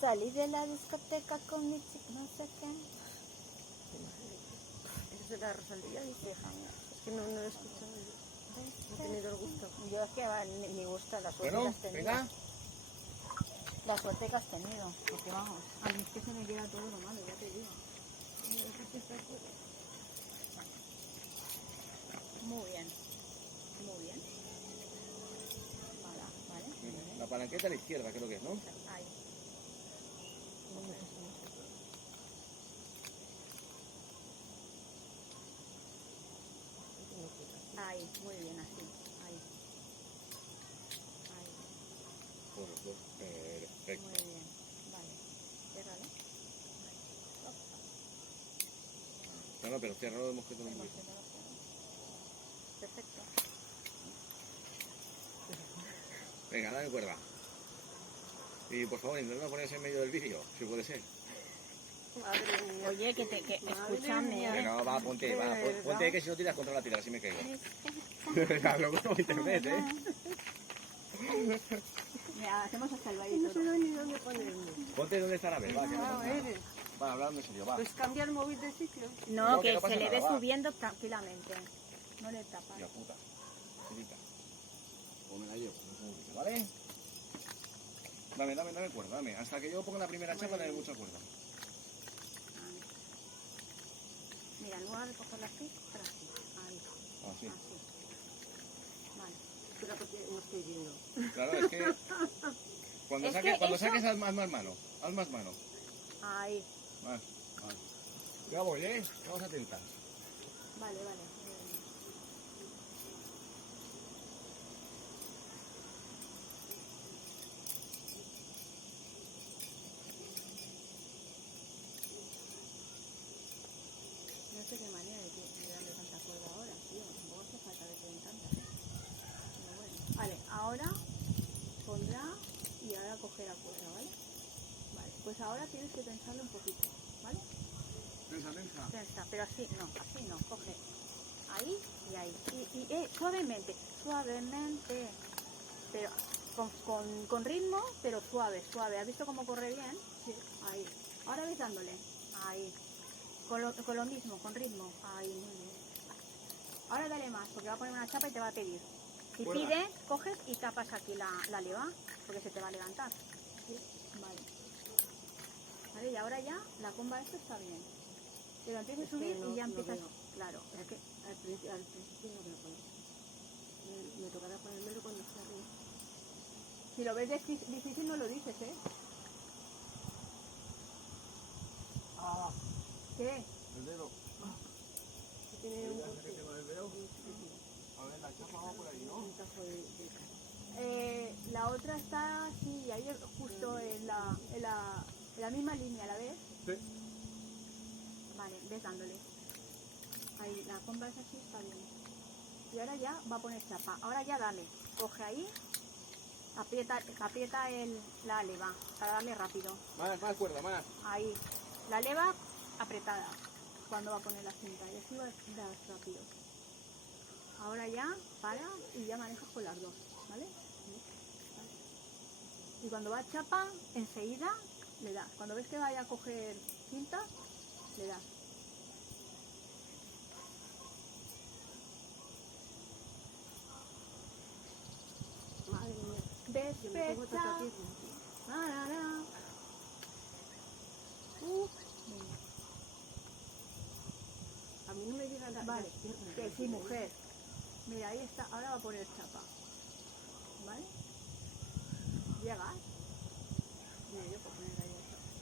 Salí de la discoteca con mi chica, no sé qué. Esa es de la Rosalía, dice. Es que no lo he escuchado yo. No he tenido el gusto. Yo es que me gusta la suerte Bueno, que has tenido. venga. La suerte que has tenido, porque vamos, a mí es que se me queda todo lo malo, ya te digo. Muy bien, muy bien. Vale. La palanqueta a la izquierda, creo que es, ¿no? Ahí. Ahí, muy bien, así. Ahí. Ahí. Por los dos. Perfecto. Muy bien. Vale. Ciérralo. No, pero ciérralo de mosquete no muy bien. Perfecto. Venga, dame cuerda. Y por favor, intenta ponerse en medio del vídeo, si puede ser. Madre mía. Oye, que escúchame. Venga, va, ponte, ponte que si no tiras contra la tira, así me caigo. Luego no internet, Mira, hacemos hasta el No baile sé todo. ni dónde ponerme. Ponte donde está la vez, va, que no pasa nada. Eres. Va, hablando en serio, va. Pues cambia el móvil de sitio. No, No, que que no pasa se le nada, ve va. subiendo tranquilamente. No le tapas. Tía puta. Filita. O me la llevo, no sé qué, ¿vale? Dame cuerda, dame. Hasta que yo ponga la primera chapa, dame mucha cuerda. Mira, en lugar de cogerla así, pero así. Ahí. Así. Así. Vale. Espera porque no estoy viendo. Claro, es que cuando, Es saques, que cuando eso- saques haz más mano. Haz más mano. Ahí. Más. Ya voy, vamos a tentar. Vale, vale. No sé qué manera de darle tanta cuerda ahora, tío. Tampoco hace falta que den tanta. Pero bueno. Vale, ahora pondrá y ahora cogerá cuerda, ¿vale? Vale, pues ahora tienes que tensarlo un poquito, ¿vale? Tensa. Tensa, pero así no, coge ahí y ahí. Y suavemente, pero con ritmo, pero suave. ¿Has visto cómo corre bien? Sí. Ahí. Ahora ves dándole. Ahí. Con lo mismo, con ritmo. Ahí, muy bien. Ahora dale más, porque va a poner una chapa y te va a pedir. Si Cuerda. pide, coges y tapas aquí la leva, porque se te va a levantar. Sí. Vale. Vale, y ahora ya la comba esta está bien. Pero empieza a subir no- y ya no empiezas. veo. Claro, es que Al principio no veo poner. Me tocará ponérmelo cuando esté arriba. si lo ves difícil no lo dices, ¿eh? Ah, ¿Qué? el dedo. Que tiene un Que corte. tengo el dedo. A ver, la chapa va por ahí, ¿no? Un tajo de La otra está así, ahí justo en la misma línea, ¿la ves? Sí. Vale, ves dándole. Ahí, la comba es así, está bien. Y ahora ya va a poner chapa. Ahora ya dale. Coge ahí, aprieta la leva para darle rápido. Más cuerda, más. Ahí. La leva apretada cuando va a poner la cinta. Y así das rápido. Ahora ya para y ya manejas con las dos, ¿vale? Y cuando va a chapa, enseguida le das. Cuando ves que vaya a coger cinta, le das. Madre mía. Yo me pongo Despecha. tatapiés. Venga. A mí no me llega la Vale, las piernas. que sí, mujer. Mira, ahí está. Ahora va a poner chapa. ¿Vale? Llegas. Mira, yo puedo poner ahí la chapa.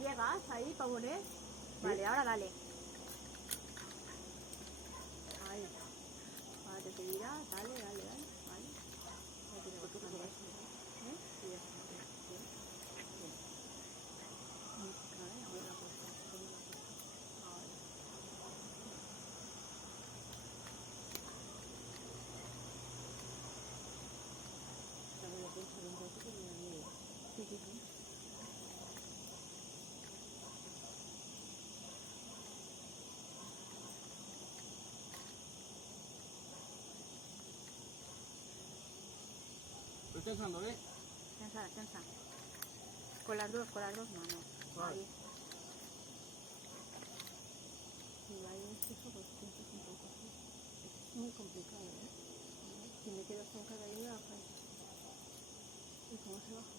Llegas ahí para poner. Vale, ahora dale. Ahí. Ahora te pedirá, dale. Vale. Ya tiene bastante. ¿Eh? Y ya está. Bien. A ver, ahora la puesta. Ahora. Estaba yo pensando un rato que me da miedo. Sí. Estoy pensando, ¿eh? Tensa, tensa. Con las dos manos. Vale. Ahí. Si hay un piso, pues piensas un poco así. Es muy complicado, ¿eh? Si me quedo estancada ahí, me baja. ¿Y cómo se baja?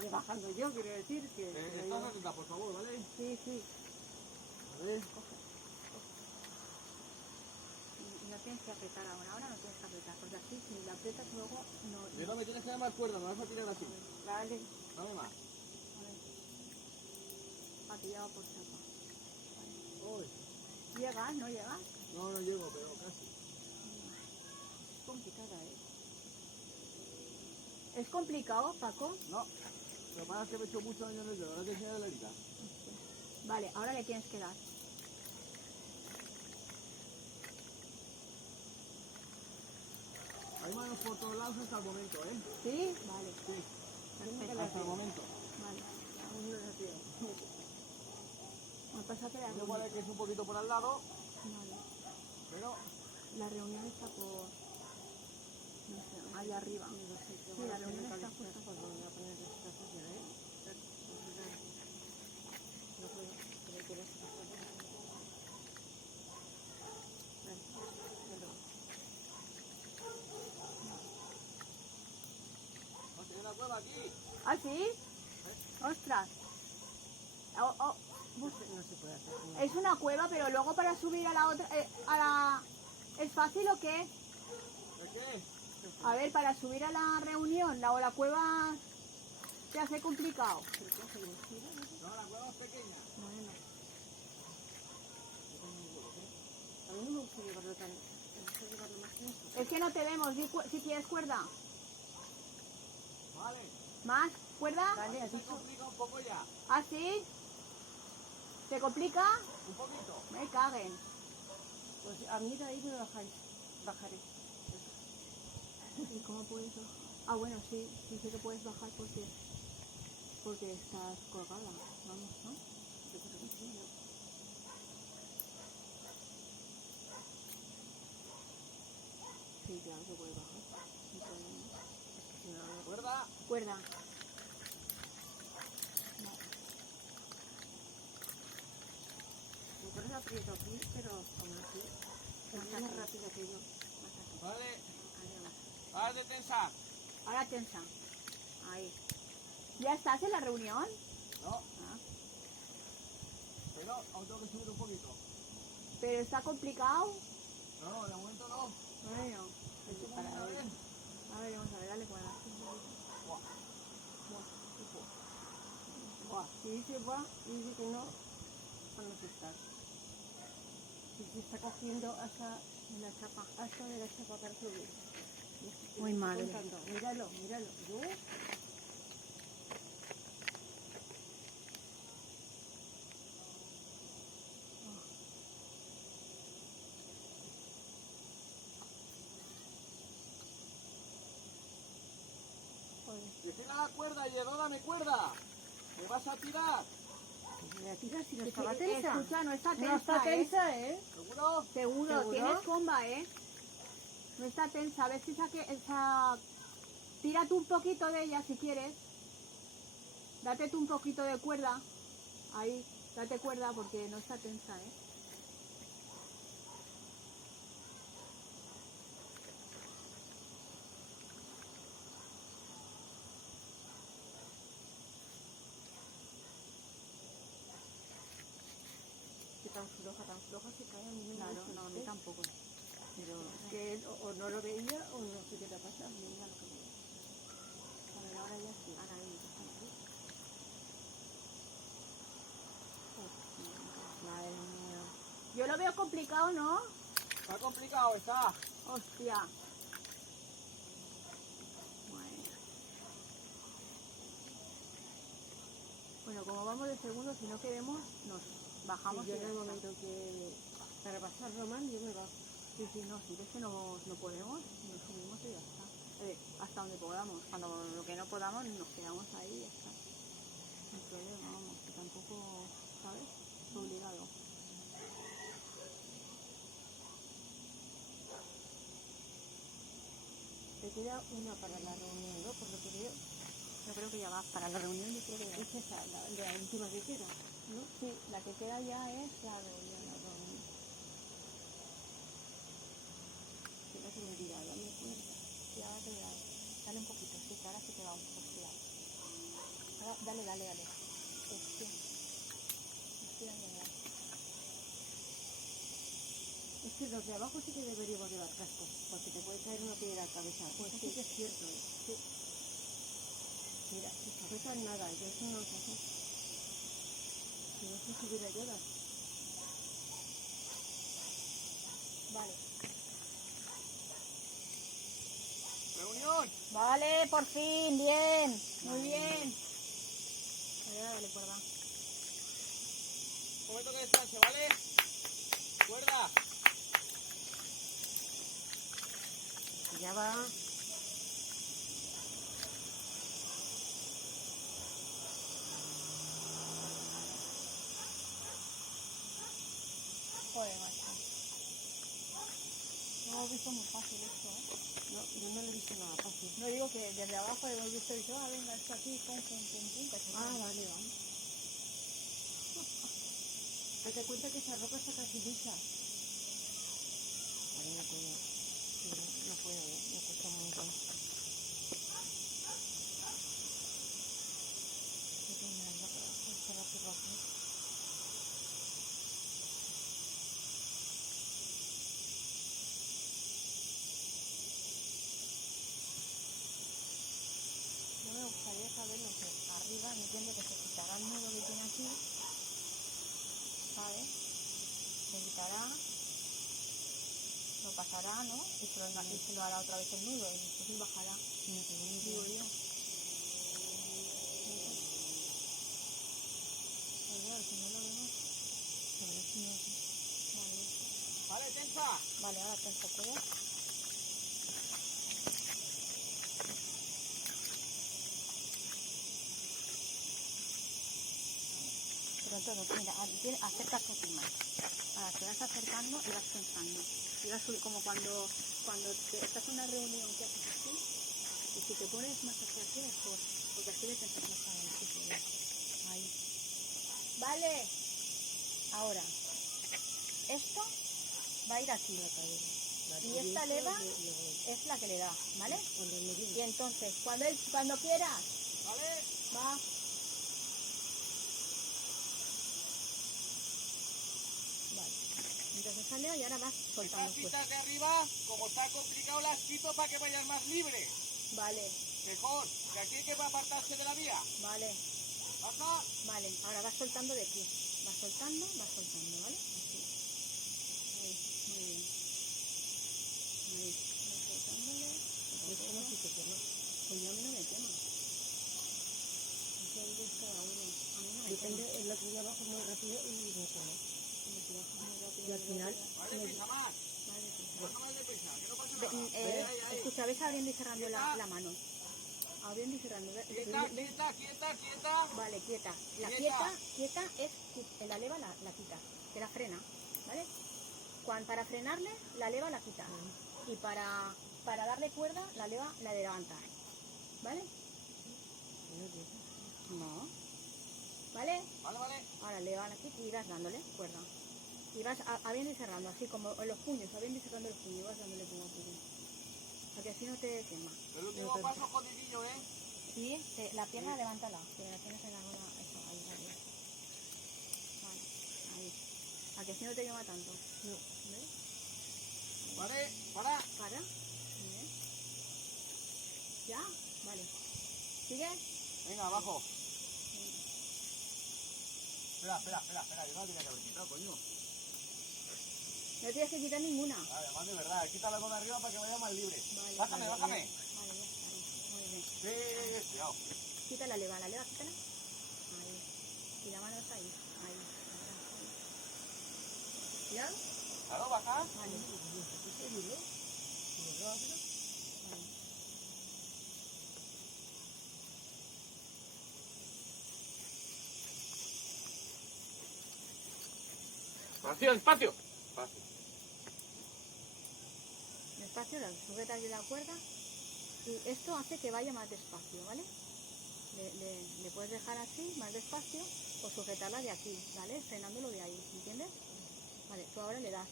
Iré bajando yo, quiero decir que... Estás atenta, por favor, ¿vale? Sí, sí. A ver. Y no tienes que apretar ahora no tienes que apretar, porque así si la aprietas luego no... Pero me tienes que dar más cuerda, me vas a tirar así. Vale. Dame más. A ver. Aquí ya va por chapa. Uy. ¿Llegas? ¿No llegas? No, no llego, pero casi. Es complicada, ¿eh? ¿Es complicado, Paco? No. Lo que pasa es que me he hecho mucho daño en el dedo, ahora te enseño la herida. Vale, ahora le tienes que dar. Hay manos por todos lados hasta el momento, ¿eh? ¿Sí? Vale. Sí. Perfecto. Hasta el momento. Vale. Aún no lo veo. Me pasa que la Igual reunión... es que es un poquito por al lado, Vale. pero... La reunión está por... No sé, ahí arriba. Sí, la reunión está justo por... Pues voy a poner esta cosa, ¿eh? No puedo, pero quiero esta cosa. ¿No tiene una cueva aquí? ¿Ah, sí? ¡Ostras! Oh, oh. No se puede hacer. No. Es una cueva, pero luego para subir a la otra... ¿Es fácil o qué? ¿De qué? A ver, para subir a la reunión o la cueva se hace complicado. No, la cueva es pequeña. Bueno. A mí no me gusta llevarlo tan... Me gusta llevarlo más tenso. Es que no te vemos. Si quieres cuerda. Vale. ¿Más? ¿Cuerda? Vale, has Se dicho... complica un poco ya. ¿Ah, sí? ¿Se complica? Un poquito. Me caguen. Pues a mí de ahí me bajáis. Bajaré. ¿Y cómo puedes bajar? Ah, bueno, sí que puedes bajar porque estás colgada. Vamos, ¿no? Yo creo que sí, ¿no? Sí, claro que puedes bajar. Sin problema. Es que si no, no Cuerda. Cuerda. me acuerdo aprieto aquí, pero aún así es más rápida que yo. Vale. Adiós. Vas de tensar. Ahora tensa. Ahí. ¿Ya estás en la reunión? No, Ah. pero aún tengo que subir un poquito. ¿Pero está complicado? No, de momento no. Bueno. Esto para funciona ver. bien. A ver, vamos a ver, dale cuerda. Buah. Buah, si dice va y dice que no, cuando se está. Si se está cogiendo hasta La chapa. de la chapa para subir. Muy madre. Contando. Míralo, míralo. Yo, Que tira la cuerda, Lledó, dame cuerda. Me vas a tirar. me la tiras si no Sí, estaba tensa. escucha, no está tensa, No está tensa, ¿eh? ¿Seguro? Seguro, ¿Seguro? tienes comba, ¿eh? No está tensa, a ver si tírate un poquito de ella si quieres. Date tú un poquito de cuerda. Ahí, date cuerda porque no está tensa, ¿eh? Que tan floja se cae a mí me Claro, gusta, no, a mí ¿eh? tampoco. Pero es que él o no lo veía o no sé qué te pasa. Mira lo que me... A ver, ahora ya sí, ahora ahí. Madre mía. Yo lo veo complicado, ¿no? Está complicado, está. Hostia. Bueno, como vamos de segundo, si no queremos, nos bajamos. Y yo y en ya el está. momento que para pasar Román yo me bajo. Sí, no, si ves que no podemos, nos subimos y ya está. Hasta donde podamos. Cuando lo que no podamos, nos quedamos ahí y ya está. Sin problema, vamos, que tampoco, ¿sabes? Es obligado. queda una para la reunión, ¿no? Por lo que veo. Yo creo que ya va para la reunión, yo creo que ya va. Es esa, la última que queda, ¿no? Sí, la que queda ya es la reunión. La reunión. Será que me dirá, dame cuenta. Sí, ahora te voy a dar. Dale un poquito, sí, que ahora sí te va un poco. Cuidado. Ahora, dale. Hostia. Dale. Es que los de abajo sí que deberíamos llevar casco, porque te puede caer una piedra a la cabeza. Pues Eso sí. sí que es cierto, ¿eh? Sí. Mira, tu cabeza es nada, yo eso no lo sé. Si no sé si hubiera ayuda. Vale. ¡Reunión! Vale, por fin, bien. Muy bien. Dale cuerda. Un momento que descanse, ¿vale? ¡Cuerda! Ya va. Joder, macho. No hemos visto muy fácil esto, ¿eh? No, yo no le he visto nada fácil. No digo que desde abajo hemos visto y dicho, venga, esto aquí, pum, que se Ah, vale, vamos. Date cuenta que esa ropa está casi lisa. Vale, no puedo. Sí, no puedo, me cuesta un montón. Qué pena, es rápido. Yo me gustaría saber lo que arriba, entiendo que se quitará el nudo que tiene aquí, ¿sabes? Se quitará, lo pasará, ¿no? Y se lo hará otra vez el nudo y entonces bajará. Digo yo. Pues claro, si no lo vemos, a ver si no. ¡Vale, tensa! Vale, ahora te puedes. Pero entonces, mira, acércate aquí más. Ahora te vas acercando y vas pensando. Y vas como cuando estás en una reunión que haces así, y si te pones más hacia aquí mejor, porque así le pensas más para el sitio. Ahí. Vale. Ahora, esto va a ir aquí. Y esta leva es la que le da, ¿vale? Y entonces, cuando quieras, ¿Vale? va. Vale. Entonces sale y ahora vas soltando. Estas citas de arriba, como está complicado, las quito para que vayan más libres. Vale, Mejor, que aquí hay que apartarse de la vía. vale, ¿Pasa? vale. Ahora vas soltando de aquí. Vas soltando, ¿vale? Así. Ahí, muy bien. Ahí, vas soltándole. Es como si te quema. Pues yo a mí no me quema. Eso es cada uno. A mí no me quema. Depende, el otro día bajo muy rápido y me quema. Como si bajas muy rápido. Y al final, Vale, prisa más. Vale, pues. No más deprisa, que no pasa nada. Escucha, ves abriendo y cerrando la mano. Abriendo y cerrando. Quieta. Vale, quieta. La Quieta. quieta es la leva la quita, que la frena, ¿vale? Para frenarle, la leva la quita. Y para darle cuerda, la leva la levanta. ¿Vale? No. ¿Vale? Vale. Ahora le van aquí y vas dándole cuerda. Y vas abriendo y cerrando, así como en los puños, abriendo y cerrando los puños, vas dándole puño a puño. Para que así no te quema. El último paso, jodidillo, ¿eh? Sí, la pierna levántala, que la tienes en la rueda, eso, ahí, vale. Vale, ahí. A que así no te quema tanto. no. ¿Ves? Vale, para. Para. Muy bien. ¿Ya? Vale. ¿Sigue? Venga, abajo. Espera, yo no la tenía que haber quitado, coño. No tienes que quitar ninguna. Además, de verdad, quítala con arriba para que vaya más libre. Vale. Bájame. Vale, ya está ahí. Muy bien. Sí, cuidado. Quita la leva, quítala. Ahí. Y la mano está ahí. Ahí. ¿Ya? Claro, baja. Vale. Espacio. Despacio, la sujetas de la cuerda. Y esto hace que vaya más despacio, ¿vale? Le puedes dejar así, más despacio, o sujetarla de aquí, ¿vale? Frenándolo de ahí, ¿entiendes? Vale, tú ahora le das.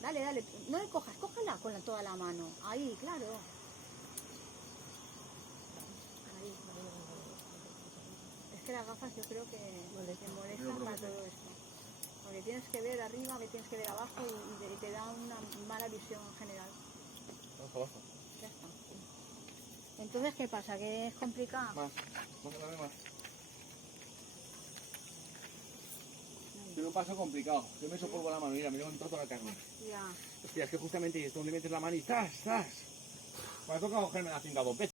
Dale, dale, no le cojas, cógela con toda la mano. Ahí, claro. Ahí. Es que las gafas yo creo que te molestan para todo esto. Porque tienes que ver arriba, tienes que ver abajo y te da una mala visión en general. Abajo. Ya está. Entonces, ¿qué pasa? ¿Que es complicado? Más. Más. Tiene un paso complicado. Yo me echo polvo a la mano, mira, me llevo un trozo de la carne. Ya. Hostia, es que justamente esto donde metes la mano y ¡zas, zas! Me ha tocado cogerme la cinta 2 veces.